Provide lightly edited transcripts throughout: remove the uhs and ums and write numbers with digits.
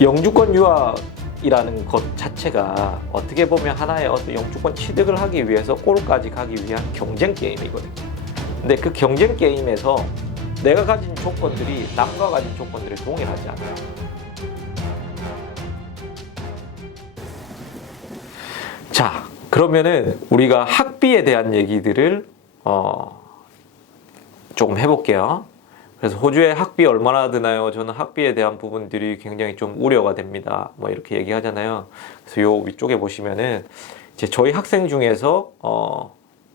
영주권 유학이라는 것 자체가 어떻게 보면 하나의 어떤 영주권 취득을 하기 위해서 골까지 가기 위한 경쟁 게임이거든요. 근데 그 경쟁 게임에서 내가 가진 조건들이 남과 가진 조건들이 동일하지 않아요. 자, 그러면은 우리가 학비에 대한 얘기들을 조금 해볼게요. 그래서 호주에 학비 얼마나 드나요? 저는 학비에 대한 부분들이 굉장히 좀 우려가 됩니다. 뭐 이렇게 얘기하잖아요. 그래서 요 위쪽에 보시면은 이제 저희 학생 중에서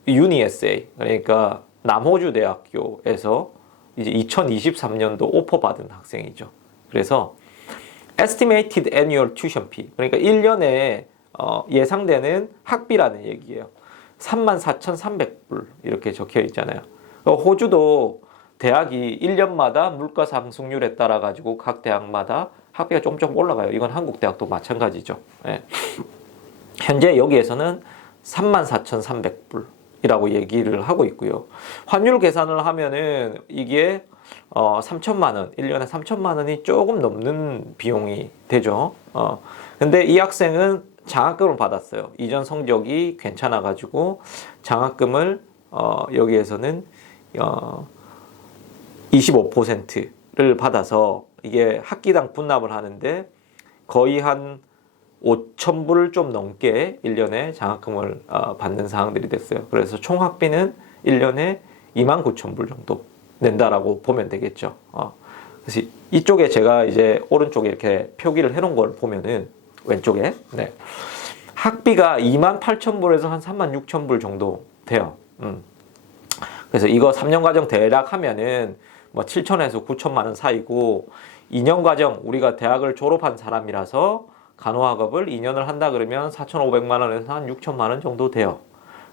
UniSA, 그러니까 남호주 대학교에서 이제 2023년도 오퍼 받은 학생이죠. 그래서 Estimated Annual Tuition Fee, 그러니까 1년에 예상되는 학비라는 얘기예요. 34,300불 이렇게 적혀 있잖아요. 호주도 대학이 1년마다 물가 상승률에 따라 가지고 각 대학마다 학비가 조금 올라가요. 이건 한국 대학도 마찬가지죠. 예. 현재 여기에서는 34,300불이라고 얘기를 하고 있고요. 환율 계산을 하면은 이게 3천만 원, 1년에 3천만 원이 조금 넘는 비용이 되죠. 근데 이 학생은 장학금을 받았어요. 이전 성적이 괜찮아 가지고 장학금을 여기에서는 25%를 받아서 이게 학기당 분납을 하는데 거의 한 5,000불 좀 넘게 1년에 장학금을 받는 상황들이 됐어요. 그래서 총 학비는 1년에 29,000불 정도 낸다라고 보면 되겠죠. 그래서 이쪽에 제가 이제 오른쪽에 이렇게 표기를 해놓은 걸 보면은 왼쪽에 네. 학비가 28,000불에서 한 36,000불 정도 돼요. 그래서 이거 3년 과정 대략 하면은 뭐 7천에서 9천만 원 사이고 2년 과정 우리가 대학을 졸업한 사람이라서 간호학업을 2년을 한다 그러면 4,500만 원에서 한 6천만 원 정도 돼요.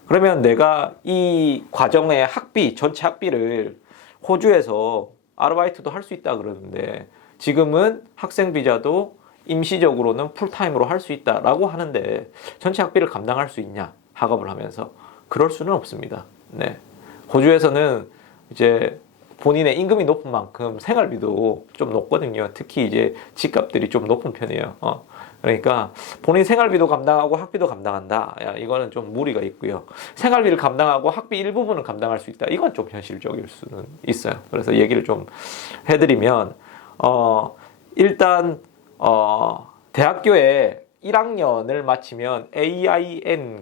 그러면 내가 이 과정의 학비, 전체 학비를 호주에서 아르바이트도 할 수 있다 그러는데 지금은 학생 비자도 임시적으로는 풀타임으로 할 수 있다라고 하는데 전체 학비를 감당할 수 있냐? 학업을 하면서 그럴 수는 없습니다. 네. 호주에서는 이제 본인의 임금이 높은 만큼 생활비도 좀 높거든요. 특히 이제 집값들이 좀 높은 편이에요. 그러니까 본인 생활비도 감당하고 학비도 감당한다. 야, 이거는 좀 무리가 있고요. 생활비를 감당하고 학비 일부분은 감당할 수 있다. 이건 좀 현실적일 수는 있어요. 그래서 얘기를 좀 해드리면 일단 대학교에 1학년을 마치면 AIN에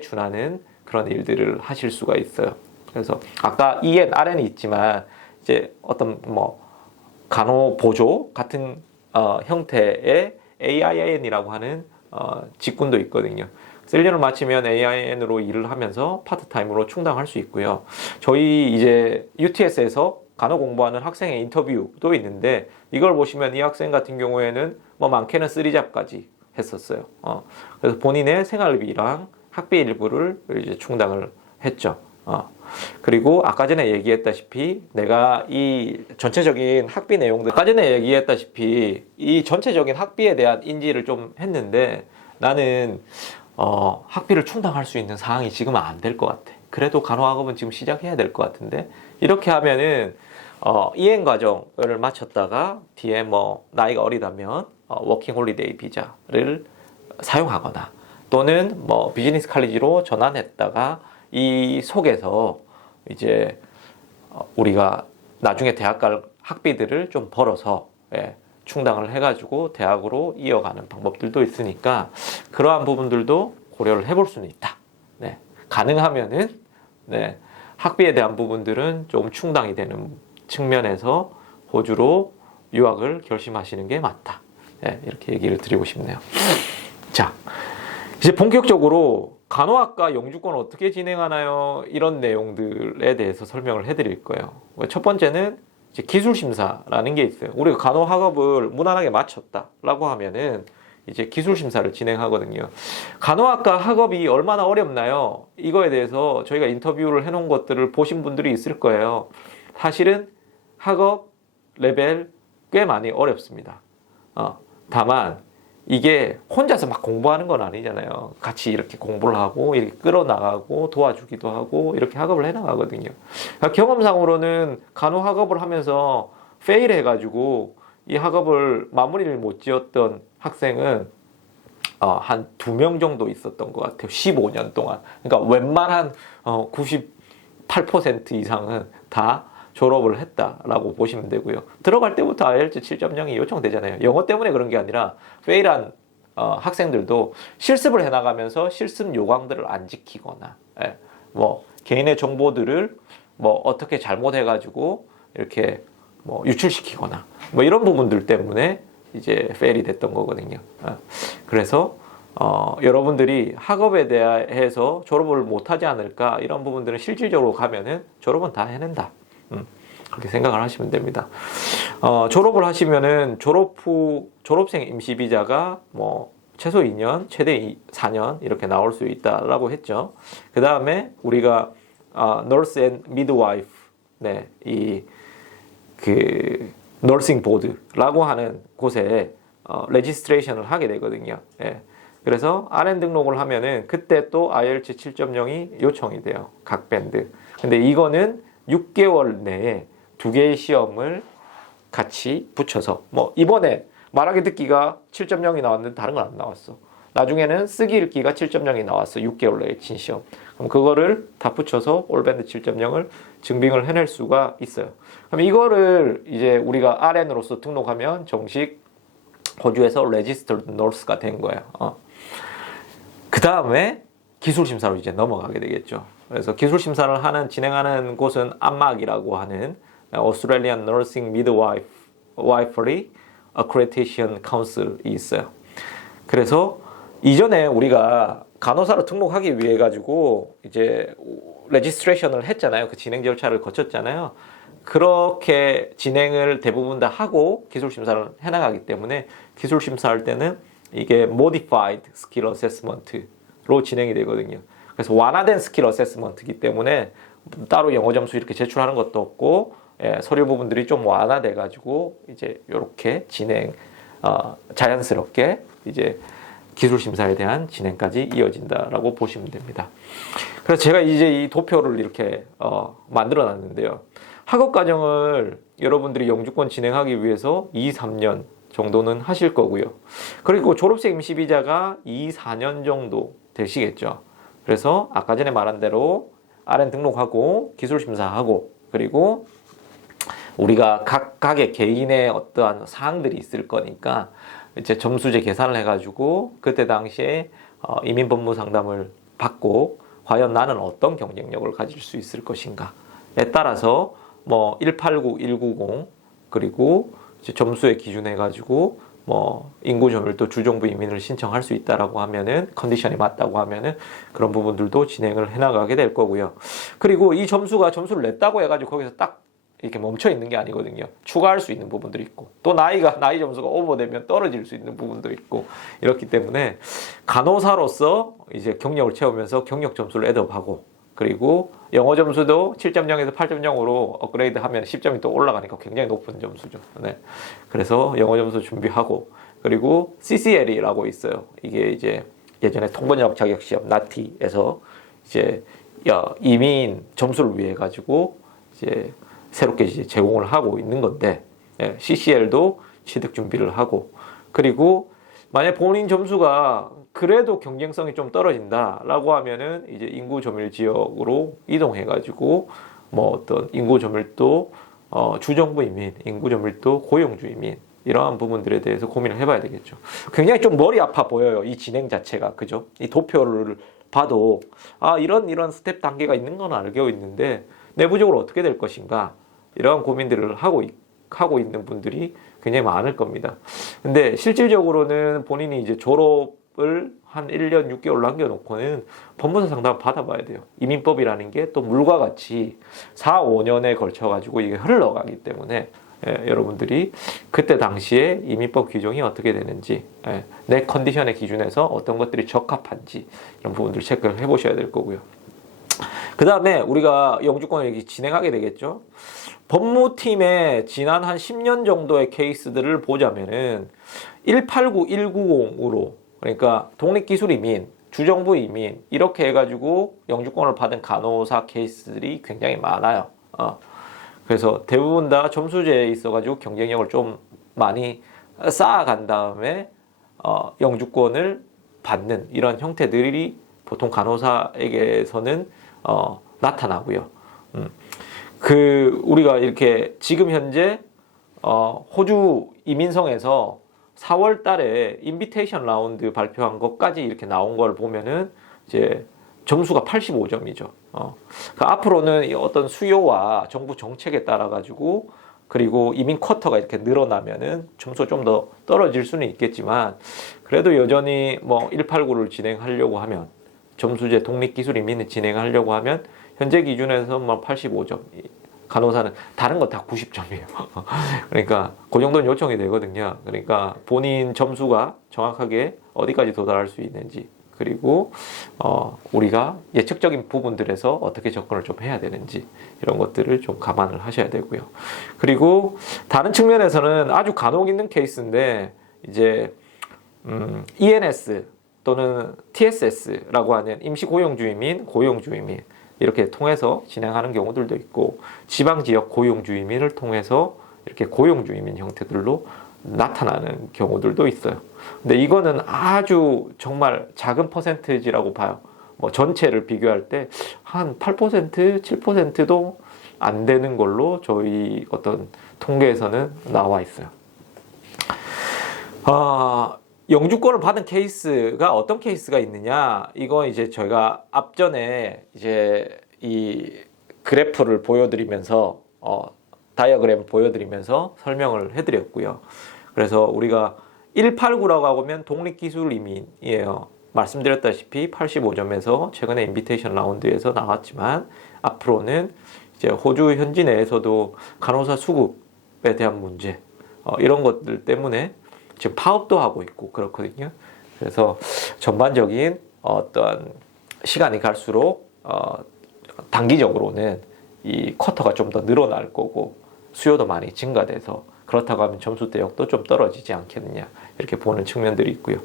준하는 그런 일들을 하실 수가 있어요. 그래서 아까 EN, RN이 있지만 이제 어떤 뭐 간호 보조 같은 형태의 AIN이라고 하는 직군도 있거든요. 그래서 1년을 마치면 AIN으로 일을 하면서 파트타임으로 충당할 수 있고요. 저희 이제 UTS에서 간호 공부하는 학생의 인터뷰도 있는데 이걸 보시면 이 학생 같은 경우에는 뭐 많게는 3잡까지 했었어요. 그래서 본인의 생활비랑 학비 일부를 이제 충당을 했죠. 그리고 아까 전에 얘기했다시피 내가 이 전체적인 학비 내용들 아까 전에 얘기했다시피 이 전체적인 학비에 대한 인지를 좀 했는데 나는 학비를 충당할 수 있는 상황이 지금은 안 될 것 같아. 그래도 간호학업은 지금 시작해야 될 것 같은데 이렇게 하면은 이행 과정을 마쳤다가 뒤에 뭐 나이가 어리다면 워킹 홀리데이 비자를 사용하거나 또는 뭐 비즈니스 칼리지로 전환했다가 이 속에서 이제 우리가 나중에 대학 갈 학비들을 좀 벌어서 충당을 해가지고 대학으로 이어가는 방법들도 있으니까 그러한 부분들도 고려를 해볼 수는 있다. 네. 가능하면은 네. 학비에 대한 부분들은 좀 충당이 되는 측면에서 호주로 유학을 결심하시는 게 맞다. 네. 이렇게 얘기를 드리고 싶네요. 자, 이제 본격적으로 간호학과 영주권 어떻게 진행하나요? 이런 내용들에 대해서 설명을 해드릴 거예요. 첫 번째는 이제 기술심사라는 게 있어요. 우리가 간호학업을 무난하게 마쳤다라고 하면은 이제 기술심사를 진행하거든요. 간호학과 학업이 얼마나 어렵나요? 이거에 대해서 저희가 인터뷰를 해놓은 것들을 보신 분들이 있을 거예요. 사실은 학업 레벨 꽤 많이 어렵습니다. 다만 이게 혼자서 막 공부하는 건 아니잖아요. 같이 이렇게 공부를 하고 이렇게 끌어나가고 도와주기도 하고 이렇게 학업을 해나가거든요. 그러니까 경험상으로는 간호학업을 하면서 페일 해가지고 이 학업을 마무리를 못 지었던 학생은 한 2명 정도 있었던 것 같아요. 15년 동안. 그러니까 웬만한 98% 이상은 다 졸업을 했다라고 보시면 되고요. 들어갈 때부터 IELTS 7.0이 요청되잖아요. 영어 때문에 그런 게 아니라 페일한 학생들도 실습을 해나가면서 실습 요강들을 안 지키거나, 뭐 개인의 정보들을 뭐 어떻게 잘못해가지고 이렇게 뭐 유출시키거나 뭐 이런 부분들 때문에 이제 페일이 됐던 거거든요. 그래서 여러분들이 학업에 대해서 졸업을 못하지 않을까 이런 부분들은 실질적으로 가면은 졸업은 다 해낸다. 그렇게 생각을 하시면 됩니다. 졸업을 하시면은 졸업 후 졸업생 임시 비자가 뭐 최소 2년, 최대 4년 이렇게 나올 수 있다라고 했죠. 그 다음에 우리가 Nurse and Midwife, 네, 너싱 보드라고 하는 곳에 레지스트레이션을 하게 되거든요. 예. 그래서 RN 등록을 하면은 그때 또 IELTS 7.0이 요청이 돼요. 각 밴드. 근데 이거는 6개월 내에 2개의 시험을 같이 붙여서 뭐 이번에 말하기 듣기가 7.0이 나왔는데 다른 건 안 나왔어. 나중에는 쓰기 읽기가 7.0이 나왔어. 6개월 내에 친 시험. 그럼 그거를 다 붙여서 올밴드 7.0을 증빙을 해낼 수가 있어요. 그럼 이거를 이제 우리가 RN으로서 등록하면 정식 호주에서 Registered Nurse가 된 거예요. 그 다음에 기술 심사로 이제 넘어가게 되겠죠. 그래서 기술 심사를 진행하는 곳은 AMAC이라고 하는 Australian Nursing Midwifery Accreditation Council이 있어요. 그래서 이전에 우리가 간호사로 등록하기 위해 가지고 이제 레지스트레이션을 했잖아요. 그 진행 절차를 거쳤잖아요. 그렇게 진행을 대부분 다 하고 기술 심사를 해나가기 때문에 기술 심사할 때는 이게 Modified Skill Assessment로 진행이 되거든요. 그래서 완화된 스킬 어세스먼트이기 때문에 따로 영어 점수 이렇게 제출하는 것도 없고, 서류 부분들이 좀 완화돼 가지고 이제 이렇게 자연스럽게 이제 기술 심사에 대한 진행까지 이어진다라고 보시면 됩니다. 그래서 제가 이제 이 도표를 이렇게 만들어 놨는데요. 학업 과정을 여러분들이 영주권 진행하기 위해서 2, 3년 정도는 하실 거고요. 그리고 졸업생 임시 비자가 2, 4년 정도 되시겠죠. 그래서 아까 전에 말한 대로 RN 등록하고 기술 심사하고, 그리고 우리가 각각의 개인의 어떠한 사항들이 있을 거니까 이제 점수제 계산을 해가지고 그때 당시에 이민 법무 상담을 받고 과연 나는 어떤 경쟁력을 가질 수 있을 것인가에 따라서 뭐 189, 190 그리고 이제 점수에 기준해 가지고 뭐 인구 조밀도 주정부 이민을 신청할 수 있다라고 하면은 컨디션이 맞다고 하면은 그런 부분들도 진행을 해나가게 될 거고요. 그리고 이 점수를 냈다고 해가지고 거기서 딱 이렇게 멈춰 있는 게 아니거든요. 추가할 수 있는 부분들이 있고, 또 나이 점수가 오버되면 떨어질 수 있는 부분도 있고, 이렇기 때문에 간호사로서 이제 경력을 채우면서 경력 점수를 애드업하고, 그리고 영어 점수도 7.0에서 8.0으로 업그레이드 하면 10점이 또 올라가니까 굉장히 높은 점수죠. 네. 그래서 영어 점수 준비하고, 그리고 CCL이라고 있어요. 이게 이제 예전에 통번역 자격 시험 나티에서 이제 이민 점수를 위해 가지고 이제 새롭게 이제 제공을 하고 있는 건데, CCL도 취득 준비를 하고, 그리고 만약 본인 점수가 그래도 경쟁성이 좀 떨어진다라고 하면은 이제 인구 조밀 지역으로 이동해가지고 뭐 어떤 인구 조밀도 주정부 이민, 인구 조밀도 고용주 이민, 이러한 부분들에 대해서 고민을 해봐야 되겠죠. 굉장히 좀 머리 아파 보여요, 이 진행 자체가. 그죠? 이 도표를 봐도 이런 스텝 단계가 있는 건 알고 있는데 내부적으로 어떻게 될 것인가, 이런 고민들을 하고 있는 분들이 굉장히 많을 겁니다. 근데 실질적으로는 본인이 이제 졸업을 한 1년 6개월 남겨놓고는 법무사 상담 받아봐야 돼요. 이민법이라는 게 또 물과 같이 4, 5년에 걸쳐가지고 이게 흘러가기 때문에 여러분들이 그때 당시에 이민법 규정이 어떻게 되는지, 내 컨디션의 기준에서 어떤 것들이 적합한지 이런 부분들 체크를 해보셔야 될 거고요. 그 다음에 우리가 영주권을 이렇게 진행하게 되겠죠. 법무팀의 지난 한 10년 정도의 케이스들을 보자면은 189, 190으로, 그러니까 독립기술 이민, 주정부 이민 이렇게 해가지고 영주권을 받은 간호사 케이스들이 굉장히 많아요. 그래서 대부분 다 점수제에 있어가지고 경쟁력을 좀 많이 쌓아간 다음에 영주권을 받는 이런 형태들이 보통 간호사에게서는 나타나고요. 우리가 이렇게 지금 현재 호주 이민성에서 4월 달에 인비테이션 라운드 발표한 것까지 이렇게 나온 걸 보면은 이제 점수가 85점이죠. 그러니까 앞으로는 이 어떤 수요와 정부 정책에 따라 가지고 그리고 이민 쿼터가 이렇게 늘어나면은 점수가 좀 더 떨어질 수는 있겠지만 그래도 여전히 뭐 189를 진행하려고 하면 점수제 독립기술 이민을 진행하려고 하면 현재 기준에서 뭐 85점. 간호사는 다른 거 다 90점이에요. 그러니까 그 정도는 요청이 되거든요. 그러니까 본인 점수가 정확하게 어디까지 도달할 수 있는지 그리고 우리가 예측적인 부분들에서 어떻게 접근을 좀 해야 되는지 이런 것들을 좀 감안을 하셔야 되고요. 그리고 다른 측면에서는 아주 간혹 있는 케이스인데 이제 ENS 또는 TSS라고 하는 임시고용주의민, 고용주의민 이렇게 통해서 진행하는 경우들도 있고 지방지역 고용주의민을 통해서 이렇게 고용주의민 형태들로 나타나는 경우들도 있어요. 근데 이거는 아주 정말 작은 퍼센트지라고 봐요. 뭐 전체를 비교할 때 한 8%, 7%도 안 되는 걸로 저희 어떤 통계에서는 나와 있어요. 영주권을 받은 케이스가 어떤 케이스가 있느냐? 이거 이제 저희가 앞전에 이제 이 그래프를 보여드리면서 다이어그램 보여드리면서 설명을 해드렸고요. 그래서 우리가 189라고 하면 독립기술 이민이에요. 말씀드렸다시피 85점에서 최근에 인비테이션 라운드에서 나왔지만 앞으로는 이제 호주 현지 내에서도 간호사 수급에 대한 문제 이런 것들 때문에 지금 파업도 하고 있고 그렇거든요. 그래서 전반적인 어떤 시간이 갈수록 단기적으로는 이 쿼터가 좀 더 늘어날 거고 수요도 많이 증가돼서 그렇다고 하면 점수 대역도 좀 떨어지지 않겠느냐 이렇게 보는 측면들이 있고요.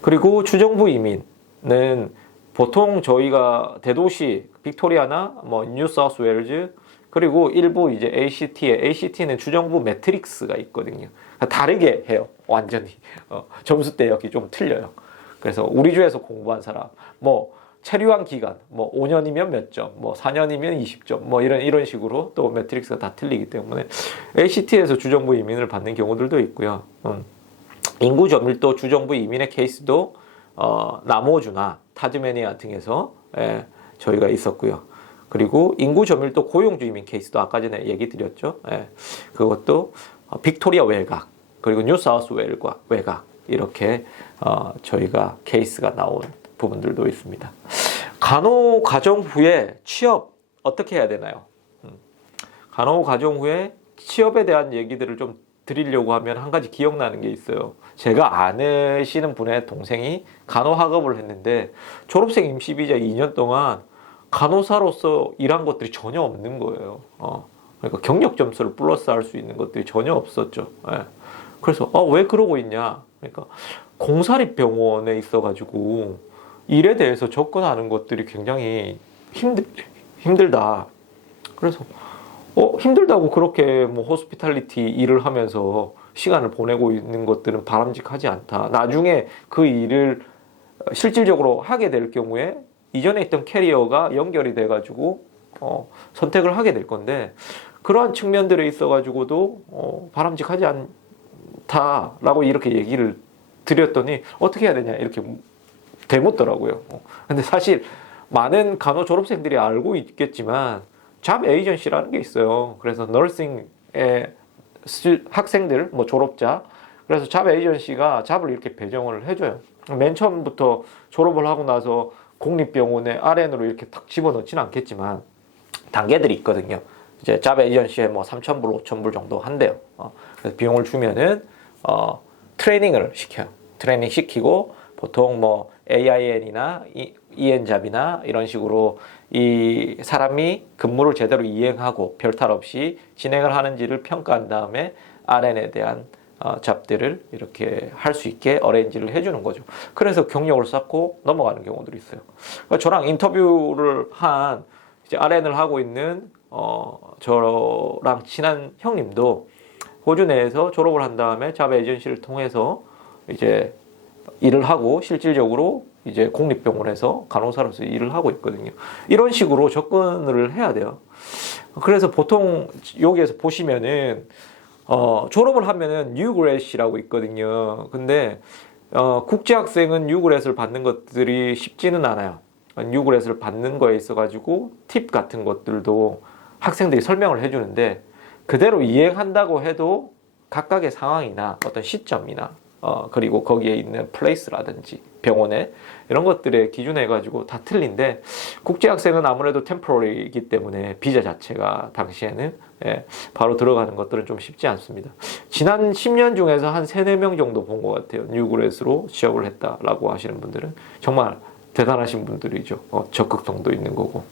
그리고 주정부 이민은 보통 저희가 대도시 빅토리아나 뭐 뉴사우스웨일즈 그리고 일부 이제 ACT는 주정부 매트릭스가 있거든요. 다르게 해요. 완전히 점수 대역이 좀 틀려요. 그래서 우리 주에서 공부한 사람 뭐 체류한 기간 뭐 5년이면 몇 점, 뭐 4년이면 20점, 뭐 이런 식으로 또 매트릭스가 다 틀리기 때문에 ACT에서 주정부 이민을 받는 경우들도 있고요. 인구 저밀도 주정부 이민의 케이스도 남호주나 타즈메니아 등에서 저희가 있었고요. 그리고 인구 저밀도 고용주 이민 케이스도 아까 전에 얘기 드렸죠. 그것도 빅토리아 외곽 그리고 뉴사우스 외곽 이렇게 저희가 케이스가 나온 부분들도 있습니다. 간호 가정 후에 취업 어떻게 해야 되나요? 간호 가정 후에 취업에 대한 얘기들을 좀 드리려고 하면 한 가지 기억나는 게 있어요. 제가 아시는 분의 동생이 간호학업을 했는데 졸업생 임시비자 2년 동안 간호사로서 일한 것들이 전혀 없는 거예요. 그러니까 경력 점수를 플러스할 수 있는 것들이 전혀 없었죠. 그래서 왜 그러고 있냐? 그러니까 공사립병원에 있어가지고 일에 대해서 접근하는 것들이 굉장히 힘들다. 그래서 힘들다고 그렇게 뭐 호스피탈리티 일을 하면서 시간을 보내고 있는 것들은 바람직하지 않다. 나중에 그 일을 실질적으로 하게 될 경우에 이전에 있던 캐리어가 연결이 돼가지고 선택을 하게 될 건데 그러한 측면들에 있어가지고도 바람직하지 않다라고 이렇게 얘기를 드렸더니 어떻게 해야 되냐 이렇게 되묻더라고요. 근데 사실 많은 간호 졸업생들이 알고 있겠지만 잡 에이전시라는 게 있어요. 그래서 너싱의 학생들, 뭐 졸업자, 그래서 잡 에이전시가 잡을 이렇게 배정을 해줘요. 맨 처음부터 졸업을 하고 나서 공립병원에 RN으로 이렇게 탁 집어넣지는 않겠지만 단계들이 있거든요. 이제 잡 에이전시에 뭐 3,000불, 5,000불 정도 한대요. 그래서 비용을 주면은 트레이닝을 시켜요. 트레이닝 시키고 보통 뭐 AIN이나 EN잡이나 이런 식으로 이 사람이 근무를 제대로 이행하고 별탈 없이 진행을 하는지를 평가한 다음에 RN에 대한 잡들을 이렇게 할 수 있게 어레인지를 해주는 거죠. 그래서 경력을 쌓고 넘어가는 경우들이 있어요. 그러니까 저랑 인터뷰를 한 이제 RN을 하고 있는 저랑 친한 형님도 호주 내에서 졸업을 한 다음에 잡 에이전시를 통해서 이제 일을 하고 실질적으로 이제 공립병원에서 간호사로서 일을 하고 있거든요. 이런 식으로 접근을 해야 돼요. 그래서 보통 여기에서 보시면은 졸업을 하면은 뉴그렛이라고 있거든요. 근데 국제학생은 뉴그렛을 받는 것들이 쉽지는 않아요. 뉴그렛을 받는 거에 있어 가지고 팁 같은 것들도 학생들이 설명을 해주는데 그대로 이행한다고 해도 각각의 상황이나 어떤 시점이나 그리고 거기에 있는 플레이스라든지 병원에 이런 것들에 기준해 가지고 다 틀린데 국제학생은 아무래도 템포러리이기 때문에 비자 자체가 당시에는 바로 들어가는 것들은 좀 쉽지 않습니다. 지난 10년 중에서 한 3, 4명 정도 본 것 같아요. 뉴그렛으로 취업을 했다라고 하시는 분들은 정말 대단하신 분들이죠. 적극성도 있는 거고.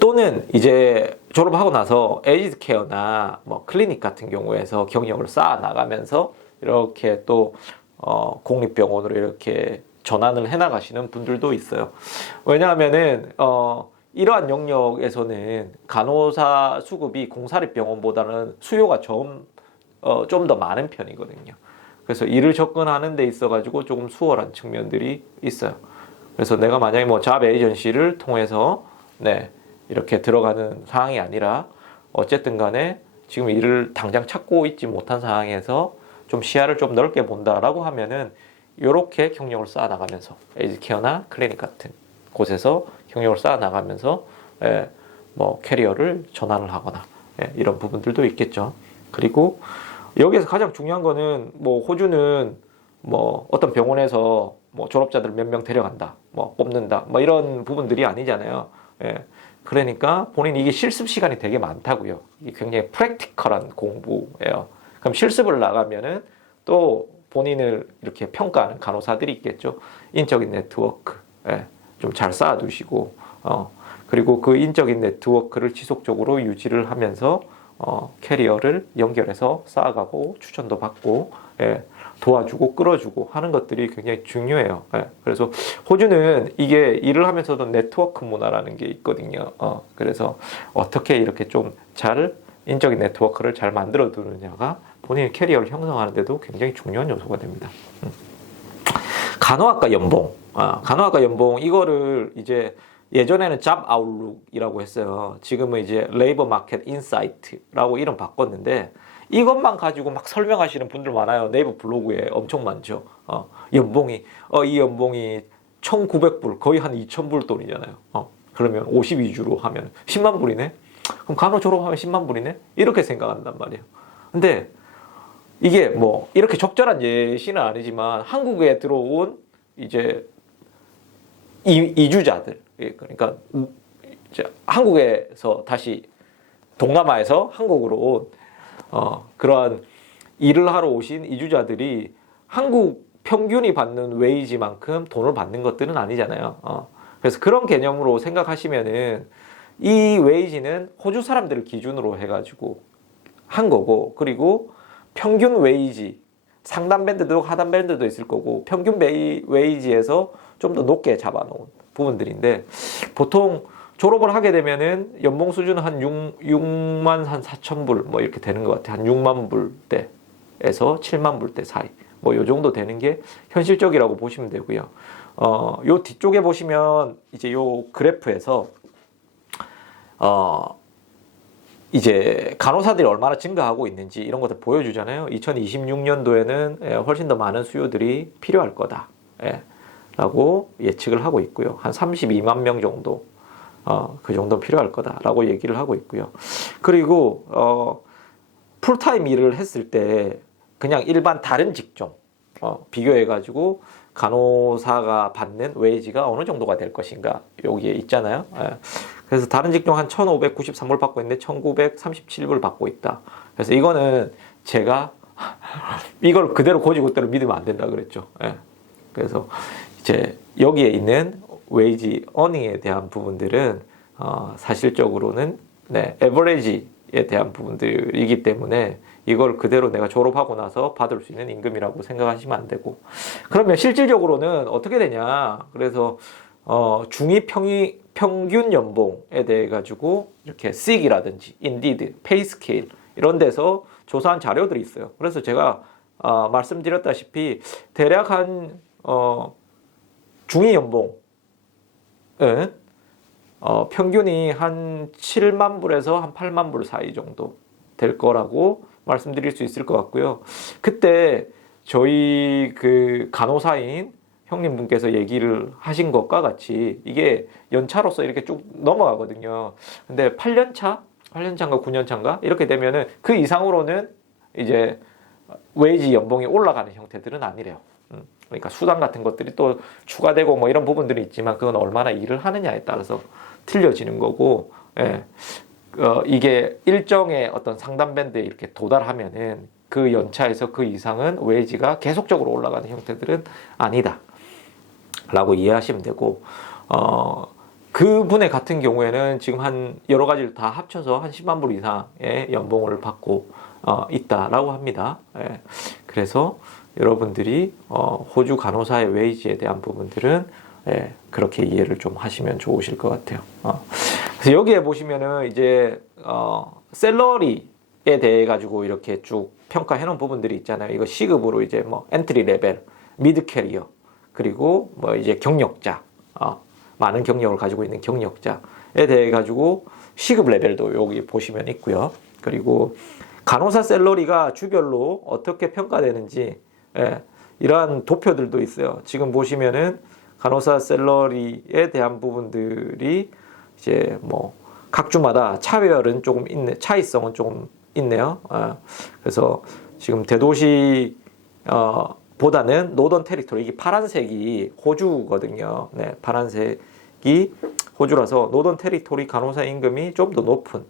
또는 이제 졸업하고 나서 에이즈 케어나 뭐 클리닉 같은 경우에서 경력을 쌓아 나가면서 이렇게 또 공립병원으로 이렇게 전환을 해 나가시는 분들도 있어요. 왜냐하면은 이러한 영역에서는 간호사 수급이 공사립병원보다는 수요가 좀 더 많은 편이거든요. 그래서 일을 접근하는 데 있어 가지고 조금 수월한 측면들이 있어요. 그래서 내가 만약에 뭐 잡 에이전시를 통해서 이렇게 들어가는 상황이 아니라 어쨌든 간에 지금 일을 당장 찾고 있지 못한 상황에서 좀 시야를 좀 넓게 본다라고 하면은 이렇게 경력을 쌓아 나가면서 에이즈 케어나 클리닉 같은 곳에서 경력을 쌓아 나가면서 뭐 캐리어를 전환을 하거나 이런 부분들도 있겠죠. 그리고 여기에서 가장 중요한 거는 뭐 호주는 뭐 어떤 병원에서 뭐 졸업자들 몇 명 데려간다, 뭐 뽑는다, 뭐 이런 부분들이 아니잖아요. 그러니까 본인 이게 실습 시간이 되게 많다고요. 이게 굉장히 프랙티컬한 공부예요. 그럼 실습을 나가면은 또 본인을 이렇게 평가하는 간호사들이 있겠죠. 인적인 네트워크 좀 잘 쌓아두시고 그리고 그 인적인 네트워크를 지속적으로 유지를 하면서 캐리어를 연결해서 쌓아가고 추천도 받고 도와주고 끌어주고 하는 것들이 굉장히 중요해요. 그래서 호주는 이게 일을 하면서도 네트워크 문화라는 게 있거든요. 그래서 어떻게 이렇게 좀 잘 인적인 네트워크를 잘 만들어 두느냐가 본인의 캐리어를 형성하는 데도 굉장히 중요한 요소가 됩니다. 간호학과 연봉. 간호학과 연봉 이거를 이제 예전에는 잡 아웃룩이라고 했어요. 지금은 이제 레이버 마켓 인사이트라고 이름 바꿨는데 이것만 가지고 막 설명하시는 분들 많아요. 네이버 블로그에 엄청 많죠. 연봉이 이 연봉이 1,900불 거의 한 2,000불 돈이잖아요. 그러면 52주로 하면 10만 불이네. 그럼 간호 졸업하면 10만 불이네. 이렇게 생각한단 말이에요. 근데 이게 뭐 이렇게 적절한 예시는 아니지만 한국에 들어온 이제 이주자들 그러니까 이제 한국에서 다시 동남아에서 한국으로 온 그러한 일을 하러 오신 이주자들이 한국 평균이 받는 웨이지만큼 돈을 받는 것들은 아니잖아요. 그래서 그런 개념으로 생각하시면은 이 웨이지는 호주 사람들을 기준으로 해가지고 한 거고 그리고 평균 웨이지 상단 밴드도 하단 밴드도 있을 거고 평균 웨이지에서 좀 더 높게 잡아놓은 부분들인데 보통 졸업을 하게 되면은 연봉 수준은 한 6만 한 4천 불 뭐 이렇게 되는 것 같아요. 한 6만 불대에서 7만 불대 사이 뭐 요 정도 되는 게 현실적이라고 보시면 되고요. 요 뒤쪽에 보시면 이제 요 그래프에서 이제 간호사들이 얼마나 증가하고 있는지 이런 것들 보여주잖아요. 2026년도에는 훨씬 더 많은 수요들이 필요할 거다. 라고 예측을 하고 있고요. 한 32만 명 정도, 그 정도 필요할 거다라고 얘기를 하고 있고요. 그리고, 풀타임 일을 했을 때 그냥 일반 다른 직종, 비교해가지고 간호사가 받는 웨이지가 어느 정도가 될 것인가, 여기에 있잖아요. 그래서 다른 직종 한 1,593불 받고 있는데 1,937불 받고 있다. 그래서 이거는 제가 이걸 그대로 고지고대로 믿으면 안 된다 그랬죠. 그래서 이제 여기에 있는 웨이지 어닝에 대한 부분들은 사실적으로는 에버리지에 대한 부분들이기 때문에 이걸 그대로 내가 졸업하고 나서 받을 수 있는 임금이라고 생각하시면 안 되고 그러면 실질적으로는 어떻게 되냐 그래서 중위 평균 연봉에 대해 가지고 이렇게 SIG이라든지 인디드, 페이스케일 이런 데서 조사한 자료들이 있어요. 그래서 제가 말씀드렸다시피 대략 한 중위 연봉은 평균이 한 7만 불에서 한 8만 불 사이 정도 될 거라고 말씀드릴 수 있을 것 같고요. 그때 저희 그 간호사인 형님분께서 얘기를 하신 것과 같이 이게 연차로서 이렇게 쭉 넘어가거든요. 근데 8년차? 8년차인가 9년차인가? 이렇게 되면은 그 이상으로는 이제 웨이지 연봉이 올라가는 형태들은 아니래요. 그러니까 수당 같은 것들이 또 추가되고 뭐 이런 부분들이 있지만 그건 얼마나 일을 하느냐에 따라서 틀려지는 거고, 예. 이게 일정의 어떤 상담 밴드에 이렇게 도달하면은 그 연차에서 그 이상은 웨이지가 계속적으로 올라가는 형태들은 아니다 라고 이해하시면 되고, 그분의 같은 경우에는 지금 한 여러 가지를 다 합쳐서 한 10만 불 이상의 연봉을 받고 있다라고 합니다. 예. 그래서 여러분들이 호주 간호사의 웨이지에 대한 부분들은 그렇게 이해를 좀 하시면 좋으실 것 같아요. 그래서 여기에 보시면은 이제 샐러리에 대해 가지고 이렇게 쭉 평가해 놓은 부분들이 있잖아요. 이거 시급으로 이제 뭐 엔트리 레벨, 미드 캐리어, 그리고 뭐 이제 경력자, 많은 경력을 가지고 있는 경력자에 대해 가지고 시급 레벨도 여기 보시면 있고요. 그리고 간호사 샐러리가 주별로 어떻게 평가되는지 이러한 도표들도 있어요. 지금 보시면은 간호사 샐러리에 대한 부분들이 이제 뭐 각 주마다 차별은 조금 있네, 차이성은 조금 있네요. 그래서 지금 대도시 보다는 노던 테리토리, 이게 파란색이 호주거든요. 네, 파란색이 호주라서 노던 테리토리 간호사 임금이 좀 더 높은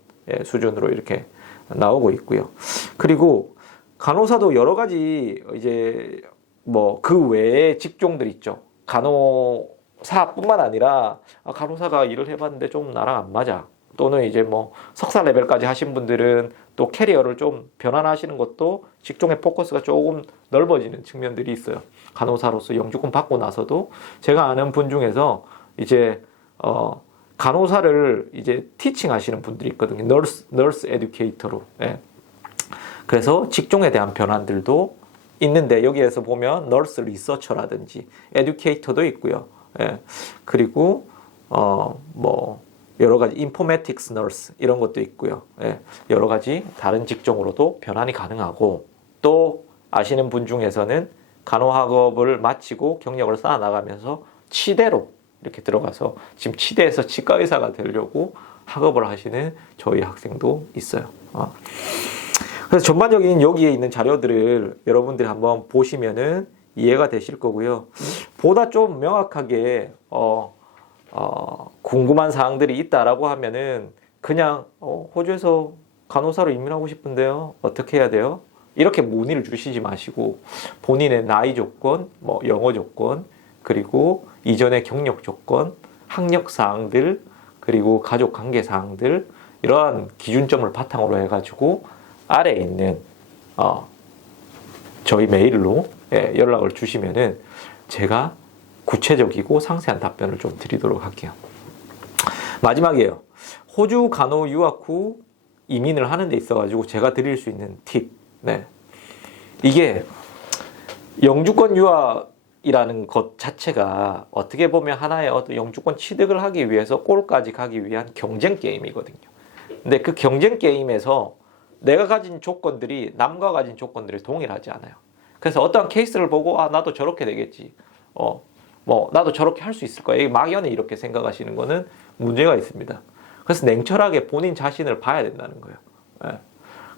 수준으로 이렇게 나오고 있고요. 그리고 간호사도 여러 가지 이제 뭐 그 외에 직종들 있죠. 간호사뿐만 아니라 간호사가 일을 해봤는데 좀 나랑 안 맞아. 또는 이제 뭐 석사 레벨까지 하신 분들은 또 캐리어를 좀 변환하시는 것도 직종의 포커스가 조금 넓어지는 측면들이 있어요. 간호사로서 영주권 받고 나서도 제가 아는 분 중에서 이제 간호사를 이제 티칭 하시는 분들이 있거든요. 너스 에듀케이터로. 예. 그래서 직종에 대한 변환들도 있는데 여기에서 보면 너스 리서처라든지 에듀케이터도 있고요. 예. 그리고 뭐 여러 가지 인포메틱스 너스 이런 것도 있고요. 예. 여러 가지 다른 직종으로도 변환이 가능하고, 또 아시는 분 중에서는 간호학업을 마치고 경력을 쌓아 나가면서 치대로 이렇게 들어가서 지금 치대에서 치과 의사가 되려고 학업을 하시는 저희 학생도 있어요. 그래서 전반적인 여기에 있는 자료들을 여러분들이 한번 보시면은 이해가 되실 거고요. 보다 좀 명확하게 궁금한 사항들이 있다라고 하면은 그냥 호주에서 간호사로 이민하고 싶은데요. 어떻게 해야 돼요? 이렇게 문의를 주시지 마시고 본인의 나이 조건, 뭐 영어 조건, 그리고 이전의 경력 조건, 학력 사항들, 그리고 가족 관계 사항들, 이러한 기준점을 바탕으로 해가지고 아래에 있는 저희 메일로 연락을 주시면은 제가 구체적이고 상세한 답변을 좀 드리도록 할게요. 마지막이에요. 호주 간호 유학 후 이민을 하는 데 있어가지고 제가 드릴 수 있는 팁. 네. 이게 영주권 유학이라는 것 자체가 어떻게 보면 하나의 어떤 영주권 취득을 하기 위해서 골까지 가기 위한 경쟁 게임이거든요. 근데 그 경쟁 게임에서 내가 가진 조건들이 남과 가진 조건들이 동일하지 않아요. 그래서 어떠한 케이스를 보고 나도 저렇게 되겠지. 뭐 나도 저렇게 할 수 있을 거야. 막연히 이렇게 생각하시는 거는 문제가 있습니다. 그래서 냉철하게 본인 자신을 봐야 된다는 거예요. 예.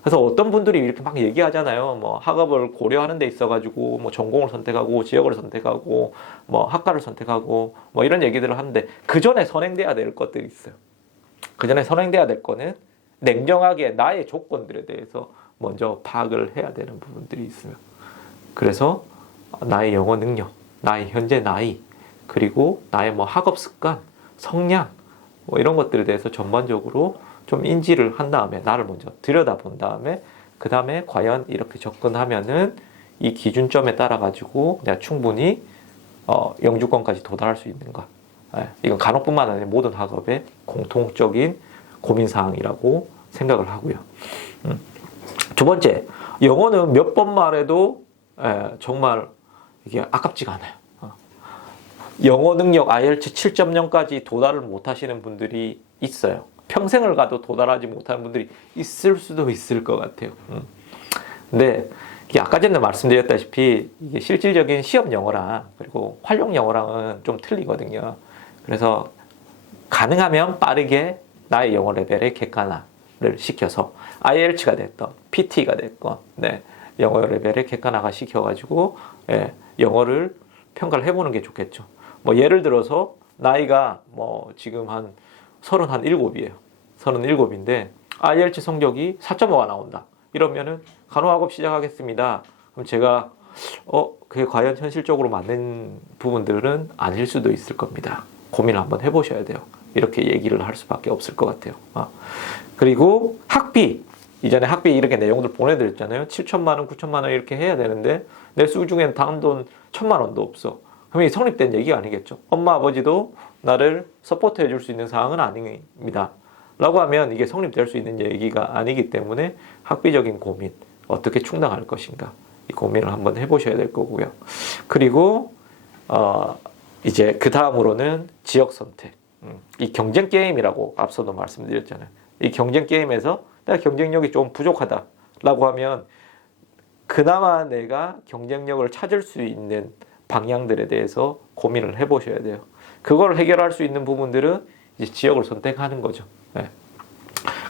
그래서 어떤 분들이 이렇게 막 얘기하잖아요. 뭐 학업을 고려하는 데 있어가지고 뭐 전공을 선택하고 지역을 선택하고 뭐 학과를 선택하고 뭐 이런 얘기들을 하는데 그 전에 선행돼야 될 것들이 있어요. 그 전에 선행돼야 될 거는 냉정하게 나의 조건들에 대해서 먼저 파악을 해야 되는 부분들이 있어요. 그래서 나의 영어 능력, 나의 현재 나이, 그리고 나의 뭐 학업 습관, 성향, 뭐 이런 것들에 대해서 전반적으로 좀 인지를 한 다음에 나를 먼저 들여다본 다음에 그 다음에 과연 이렇게 접근하면은 이 기준점에 따라 가지고 내가 충분히 영주권까지 도달할 수 있는가. 이건 간호뿐만 아니라 모든 학업의 공통적인 고민 사항이라고 생각을 하고요. 두 번째, 영어는 몇 번 말해도 정말 이게 아깝지가 않아요. 영어 능력 IELTS 7.0까지 도달을 못 하시는 분들이 있어요. 평생을 가도 도달하지 못하는 분들이 있을 수도 있을 것 같아요. 근데 이게 아까 전에 말씀드렸다시피 이게 실질적인 시험 영어랑 그리고 활용 영어랑은 좀 틀리거든요. 그래서 가능하면 빠르게 나의 영어 레벨의 객관화를 시켜서 IELTS가 됐던 PT가 됐건 영어 레벨의 객관화가 시켜가지고 영어를 평가를 해보는 게 좋겠죠. 뭐 예를 들어서 나이가 뭐 지금 한 37이에요. 37인데 IELTS 성적이 4.5가 나온다. 이러면은 간호학업 시작하겠습니다. 그럼 제가 그게 과연 현실적으로 맞는 부분들은 아닐 수도 있을 겁니다. 고민을 한번 해보셔야 돼요. 이렇게 얘기를 할 수밖에 없을 것 같아요. 그리고 학비. 이전에 학비 이렇게 내용들 보내드렸잖아요. 7천만 원, 9천만 원 이렇게 해야 되는데 내 수중엔 단돈 1,000만 원도 없어. 그럼 이게 성립된 얘기가 아니겠죠. 엄마, 아버지도 나를 서포트 해줄 수 있는 상황은 아닙니다. 라고 하면 이게 성립될 수 있는 얘기가 아니기 때문에 학비적인 고민, 어떻게 충당할 것인가. 이 고민을 한번 해보셔야 될 거고요. 그리고, 이제 그 다음으로는 지역 선택. 이 경쟁 게임이라고 앞서도 말씀드렸잖아요. 이 경쟁 게임에서 내가 경쟁력이 좀 부족하다라고 하면 그나마 내가 경쟁력을 찾을 수 있는 방향들에 대해서 고민을 해보셔야 돼요. 그걸 해결할 수 있는 부분들은 이제 지역을 선택하는 거죠.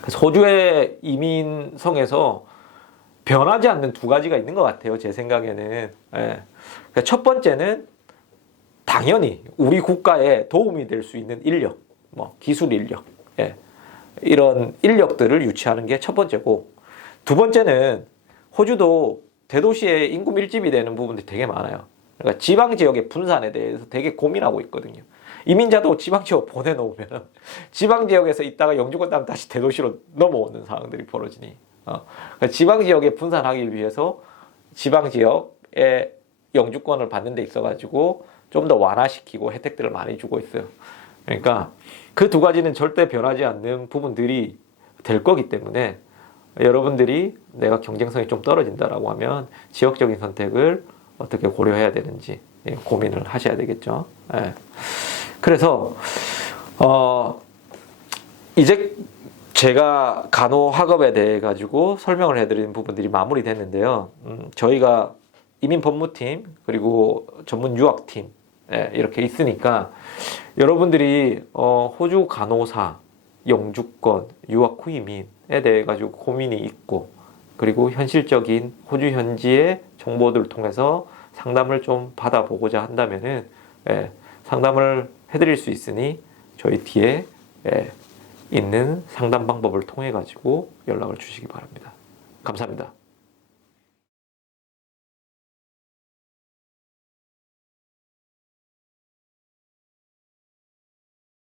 그래서 호주의 이민성에서 변하지 않는 두 가지가 있는 것 같아요. 제 생각에는. 그러니까 첫 번째는 당연히 우리 국가에 도움이 될 수 있는 인력, 뭐 기술 인력, 이런 인력들을 유치하는 게 첫 번째고, 두 번째는 호주도 대도시에 인구 밀집이 되는 부분들이 되게 많아요. 그러니까 지방 지역의 분산에 대해서 되게 고민하고 있거든요. 이민자도 지방 지역 보내놓으면 지방 지역에서 있다가 영주권 따면 다시 대도시로 넘어오는 상황들이 벌어지니, 그러니까 지방 지역에 분산하기 위해서 지방 지역에 영주권을 받는 데 있어가지고 좀 더 완화시키고 혜택들을 많이 주고 있어요. 그러니까 그 두 가지는 절대 변하지 않는 부분들이 될 거기 때문에 여러분들이 내가 경쟁성이 좀 떨어진다라고 하면 지역적인 선택을 어떻게 고려해야 되는지 고민을 하셔야 되겠죠. 그래서 이제 제가 간호 학업에 대해 가지고 설명을 해드리는 부분들이 마무리됐는데요. 저희가 이민 법무팀 그리고 전문 유학팀 이렇게 있으니까 여러분들이 호주 간호사, 영주권, 유학 후 이민에 대해 가지고 고민이 있고 그리고 현실적인 호주 현지의 정보들을 통해서 상담을 좀 받아보고자 한다면은 상담을 해드릴 수 있으니 저희 뒤에 있는 상담 방법을 통해 가지고 연락을 주시기 바랍니다. 감사합니다.